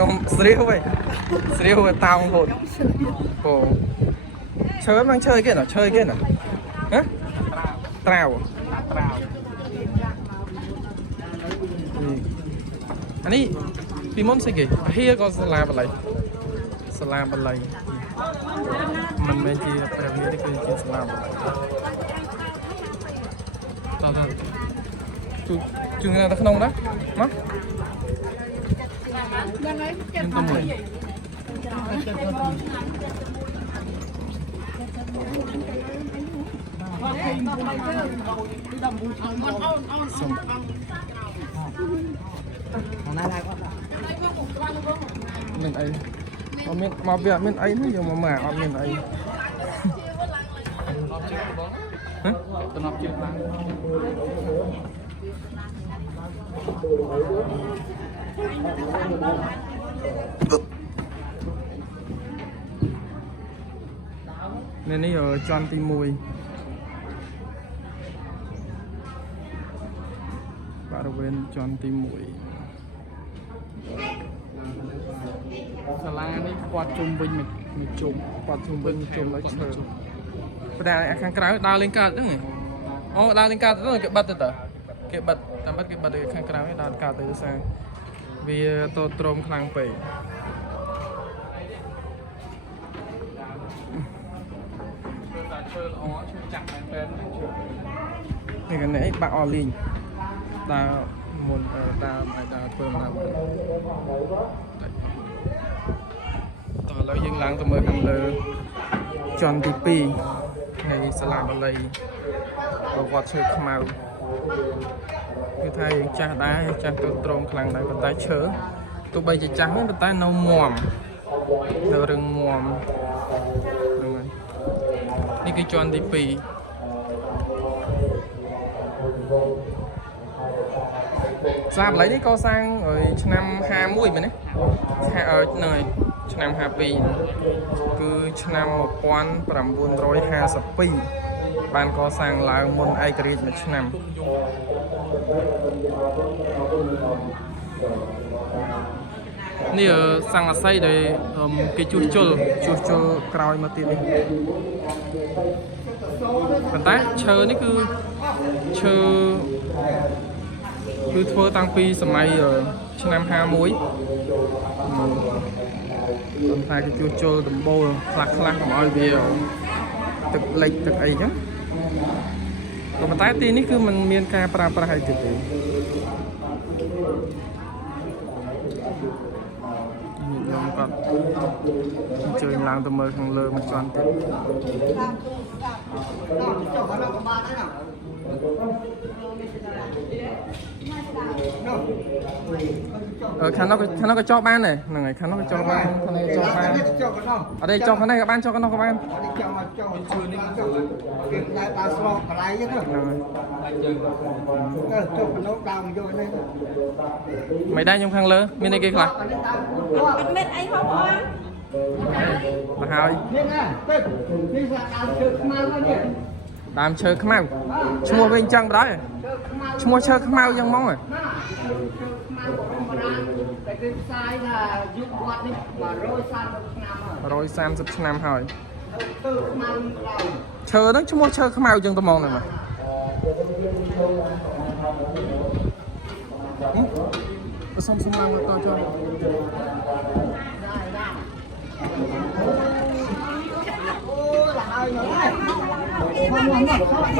nhom xíu vậy tao hồn cổ chơi mang chơi kia nè hả trào anh ấy vì món gì kì here có làm bật lầy mình bên kia phải biết cái chuyện làm tao chừng nào ta không đó mắt nhưng tâm lý mình ấy mà việc mình ấy nó nhiều mà mình ấy hả nên bây giờ cho ăn tim mùi bà đầu bên cho ăn tim mùi xà la này quạt chung bình mình chung quạt chung bình chung lấy chờ bây giờ kháng cái đào lên cao thế này đào lên cao thế này cái bật rồi cái bật tạm bắt cái bật để kháng cái đào cao tới sang vì tôi trộm khang về thì cái này bạn online ta muốn ta thường làm tao lấy dân làng tôi mới ăn được John TP ngày sẽ làm ở đây và vọt chơi màu như thay cha đá cha tôi trộm khang này còn tay chớ tụi bây giờ trắng với tay nâu mòm nâu rừng mòmนี่คือจอนที่ปีทราบlấy đấy co sang ở năm 20 mình đấy ở nơi năm 2 ปีគឺឆ្នាំ1952បានកសាងឡើងមុនឯករាជ្យមួយឆ្នាំនេះសង្កសីដែលគេជួសជុលក្រោយមកទៀតនេះប៉ុន្តែឈើនេះគឺឈើគឺធ្វើតាំងពីសម័យឆ្នាំ51ប៉ុន្តែគេជួសជុលដំបូលខ្លះកុំឲ្យវាទឹកលិចទឹកអីចឹងប៉ុន្តែទីនេះគឺมันមានការប្រើប្រាស់អីទៀតទេខ្ញុំគាត់អញ្ជើញឡើងទៅមើលខាងលើមកចន់ទៀតខាងនោះក៏ចោលបានដែរហ្នឹងហើយខាងនោះក៏ចោលបានខាងនេះចោលបានអត់ទេចោលខាងនេះក៏បានចោលខាងនោះក៏បានចោលជួយនេះចោលគេតែដើរស្លោកកន្លែងហ្នឹងហ្នឹងហើយយើងចោលខាងនោះដើរមកយកនេះមិនដែរខ្ញុំខាងលើមានអីគេខ្លះអត់មានអីហោះអត់មកហើយនេះណាទឹកនេះស្អាតដើមឈើខ្មៅនេះដើមឈើខ្មៅឈ្មោះវិញចឹងបណ្ដោយឈ្មោះឈើខ្មៅចឹងហ្មងហ៎តែគេផ្សាយថាយុគវត្តនេះ130ឆ្នាំហើយឈើហ្នឹងឈ្មោះឈើខ្មៅចឹងត្មងហ្នឹងមកសុំឡើងមកតចូល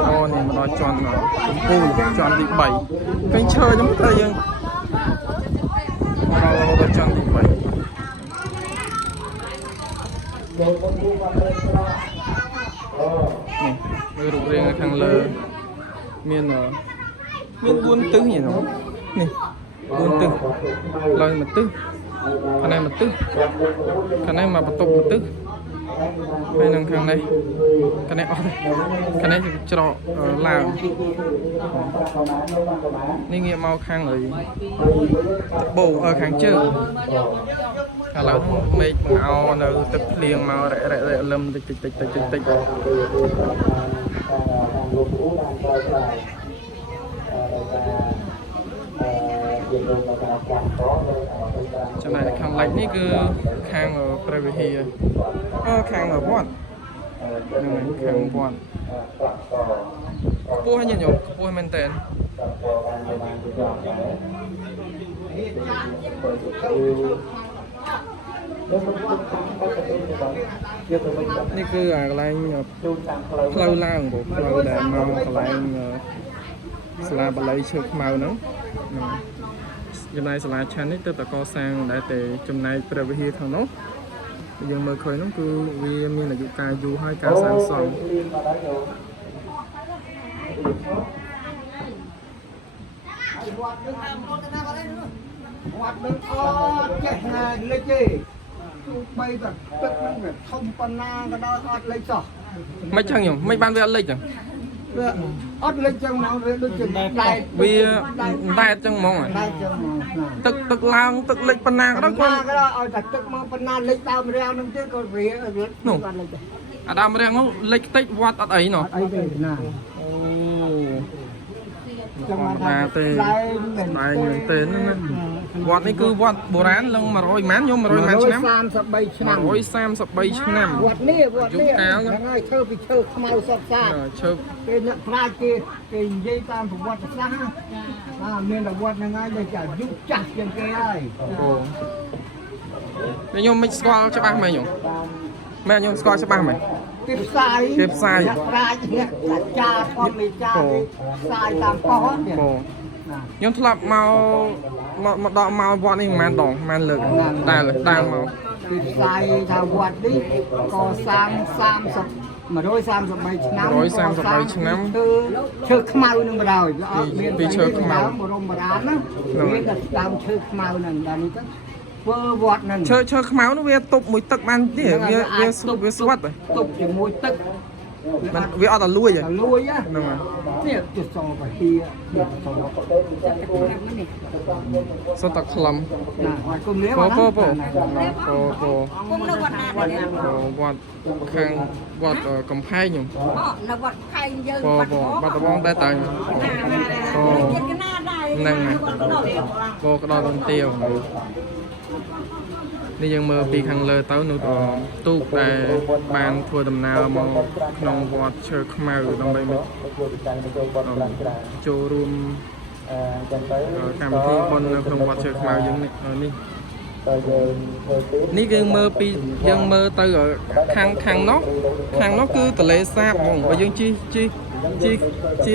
អូនេះមកដល់ជាន់កំពូលជាន់ទី3ឃើញឈើហ្នឹងទៅយើងដល់ជាន់ទី3នេះមើលរូបរាងខាងលើមាន4ទិសនេះ4ទិសឡើងមួយទិសខាងនេះមួយទិសខាងនេះមកបន្ទប់មួយទិសហើយនឹងខាងនេះអត់ខាងនេះច្រកឡើងនេះងាកមកខាងអីបោខាងជើងឥឡូវមេឃបង្អោនៅទឹកភ្លៀងមករែកលឹមតិចនេះ ចំណែកខាងលិចនេះគឺខាងព្រះវិហារខាងវត្តហ្នឹងហើយខាងវត្តខ្ពស់ហើយញាតិញោមខ្ពស់មែនតើនេះគឺកន្លែងផ្លូវឡើងបងផ្លូវដែលមកកន្លែងសាលាបាលីឈើខ្មៅហ្នឹងចំណែកសាលាឆាន់នេះទើបតែកសាងដែរតែចំណែកព្រះវិហារខាងនោះយើងមើលឃើញហ្នឹងគឺវាមានអាយុកាលយូរហើយការសាងសង់វត្តនឹងអត់ចេះណាលេចទេទោះបីតែទឹកហ្នឹងវាធំប៉ុណ្ណាក៏ដោយអត់លេចសោះមិនចឹងញោមមិនបានវាអត់លេចចឹងវាអត់លេចចឹងមកវាដូចជាដែកវាដែកចឹងហ្មងដែកចឹងហ្មងទឹកឡើងទឹកលេចប៉ុណ្ណាក៏ដោយគាត់ក៏ឲ្យតែទឹកមកប៉ុណ្ណាលេចដើមរាំងហ្នឹងទៀតក៏វាអត់លេចអាដើមរាំងនោះលេចតិចវត្តអត់អីណោះអត់អីទេណាអូចាំថាទេស្ដែងមែនទេណាវត្តនេះគឺវត្តបុរាណឡើង100ម៉ានខ្ញុំ100ម៉ានឆ្នាំ133ឆ្នាំ133ឆ្នាំវត្តនេះហ្នឹងហើយឈើពីឈើខ្មៅសុទ្ធសាធឈើគេអ្នកប្រាជ្ញគេនិយាយតាមប្រវត្តិសាស្ត្រណាមានតែវត្តហ្នឹងហើយដែលចាយុគចាស់ជាងគេហើយអូខ្ញុំមិនស្គាល់ច្បាស់មែនខ្ញុំមែនខ្ញុំស្គាល់ច្បាស់មែនគេផ្សាយអ្នកប្រាជ្ញអ្នកអាចារ្យធម្មចារ្យផ្សាយតាមប៉ុស្តិ៍ខ្ញុំធ្លាប់មកដកមកវត្តនេះប្រហែលដងប្រហែលលើកដើរមកពីផ្សាយថាវត្តនេះក៏សាង133ឆ្នាំ133ឆ្នាំឈើខ្មៅនឹងបណ្ដោយអត់មានពីឈើខ្មៅបរមបុរាណណាមានតែដើមឈើខ្មៅហ្នឹងដល់នេះទៅធ្វើវត្តហ្នឹងឈើខ្មៅនោះវាទប់មួយទឹកបានទេវាស្វាត់ទប់ជាមួយទឹកវាអត់ដល់លួយហ្នឹងនេះទៅសងបហាសតក្លំណាអត់គុំនេះណាពោគុំនៅវត្តណាវត្តខាងវត្តកំផែងខ្ញុំនៅវត្តខែងយើងវត្តបងតែតើហ្នឹងពោក្តោបបន្ទាវនេះយើងមើលពីខាងលើទៅនៅទូកដែលបានធ្វើដំណើរមកក្នុងវត្តឈើខ្មៅដើម្បីមកចូលរួមកម្មវិធីបុណ្យនៅក្នុងវត្តឈើខ្មៅយើងនេះគឺមើលពីយើងមើលទៅខាងនោះគឺទន្លេសាបហ្មងបើយើងជិះ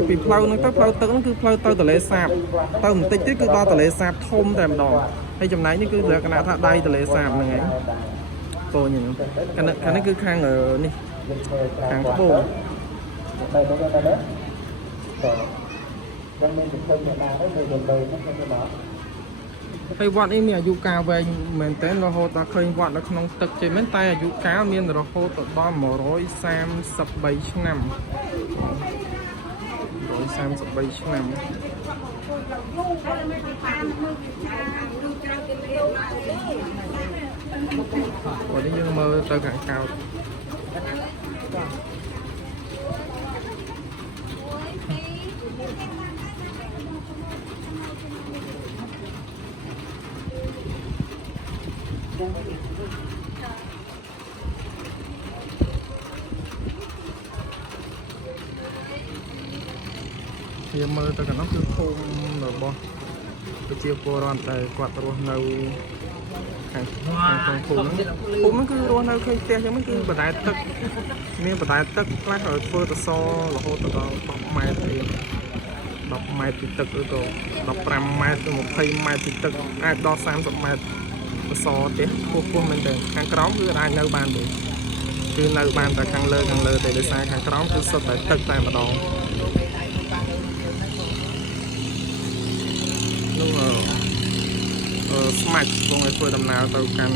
ពីផ្លូវហ្នឹងទៅផ្លូវទឹកហ្នឹងគឺផ្លូវទៅទន្លេសាបទៅបន្តិចទៀតគឺដល់ទន្លេសាបធំតែម្ដងហើយចំណែកនេះគឺលក្ខណៈថាដៃទន្លេសាបហ្នឹងឯងពូញហ្នឹងខាងនេះគឺខាងនេះខាងត្បូងហើយវត្តនេះមានអាយុកាលវែងមែនទែនរហូតដល់ឃើញវត្តនៅក្នុងទឹកចេះមែនតែអាយុកាលមានរហូតដល់133ឆ្នាំ133ឆ្នាំวันนี้យើងមើលទៅខាងកោតយើងមើលទៅកណ្ដោះគឺភូមិរបស់ប្រជាពលរដ្ឋដែលគាត់រស់នៅខាងក្នុងភូមិហ្នឹងគឺរស់នៅឃើញផ្ទះចឹងហ្នឹងគឺបណ្ដែតទឹកមានបណ្ដែតទឹកខ្លះឲ្យធ្វើទៅសរហូតដល់10ម៉ែត្រទៀត10ម៉ែត្រពីទឹកឬក៏15ម៉ែត្រទៅ20ម៉ែត្រពីទឹកអាចដល់30ម៉ែត្រទៅសរទៀតពោះមែនទេខាងក្រោមគឺអាចនៅបានទេគឺនៅបានតែខាងលើតែដោយសារខាងក្រោមគឺសុទ្ធតែទឹកតែម្ដងស្មាច់គង់ឲ្យធ្វើដំណើរទៅកាន់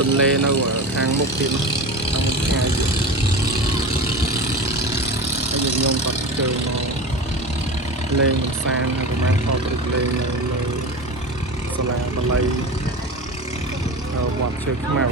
ទន្លេនៅខាងមុខទៀតតាមថ្ងៃទៀតហើយយើងគាត់ជើងមកលេងកម្សាន្តហើយប្រហែលថតរូបលេងនៅលើសាលាបាលីវត្តឈើខ្មៅ